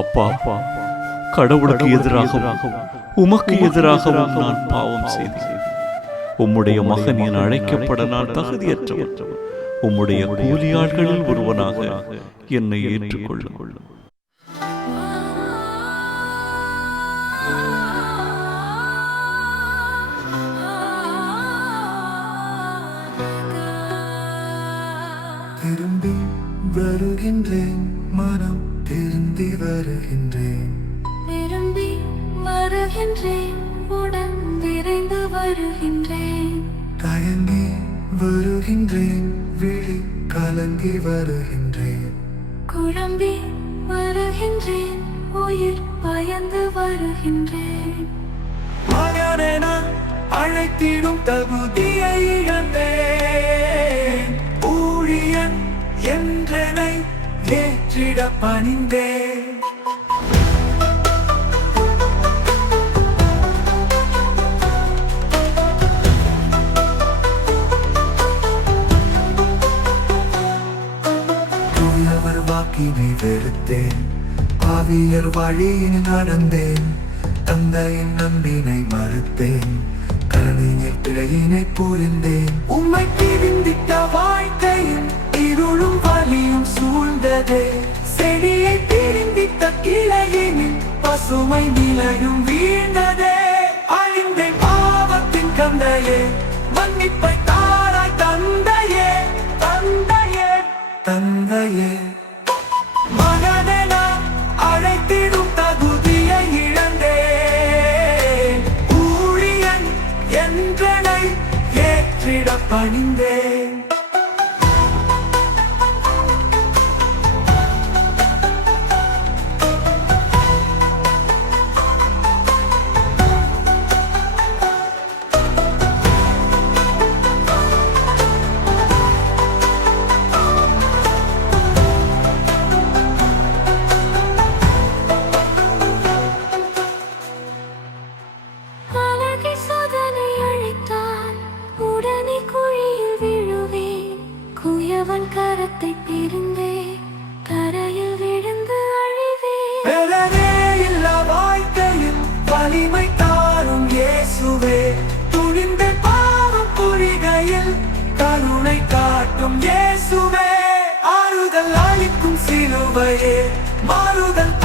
அப்பா, கடவுளுக்கு எதிராகவும் உமக்கு எதிராகவும் நான் பாவம் செய்தேன். உம்முடைய மகன் என அழைக்கப்பட நான் தகுதியற்றவன். உம்முடைய கூலியாள்களில் ஒருவனாக என்னை ஏற்றுக்கொள்ளும். திரும்பி வருகின்றேன், மனம் திரும்பி வருகின்றேன், திரும்பி வருகின்றேன், உடன் விரைந்து வருகின்றேன். தயங்கி வருகின்றேன், விழி கலங்கி வருகின்றேன், குழம்பி வருகின்றேன், உயிர் பயந்து வருகின்றேன். மகனே நான் அழைத்திடும் தகுதியை இழந்தேன், ஊழியன் என்றனை ஏற்றிட பணிந்தேன். தூயவர் வாக்கினை வெறுத்தேன், பாவியர் வழியில் நடந்தேன், தந்தையின் நம்பினை மறுத்தேன், கருணையை பிழையினை புரிந்தேன். உம்மை பிரிந்திட்ட வாழ்க்கையின் இருளும் வலியும் சூழ்ந்ததே, செடியை பிரிந்திட்ட கிளையினில் பசுமை நிலையும் வீழ்ந்ததே. அழிந்தேன் பாவத்தின் கந்தையே, மன்னிப்பை தாராய் தந்தையே, தந்தையே, தந்தையே. மகனே நான் அழைத்திடும் தகுதியை இழந்தேன், ஊழியன் என்றனை ஏற்றிட பணிந்தேன். அழகை சோதனை அழைத்தால் உடனே குழியில் விழுவேன். குயவன் கரத்தை பிரிந்தே கரையில் விழுந்து அழிவேன். பெறவே இல்லா வாழ்க்கையில் வலிமை தாரும் இயேசுவே, துணிந்த பாவம் புரிகையில் கருணை காட்டும் இயேசுவே. ஆறுதல் அளிக்கும் சிலுவையே, மாறுதல்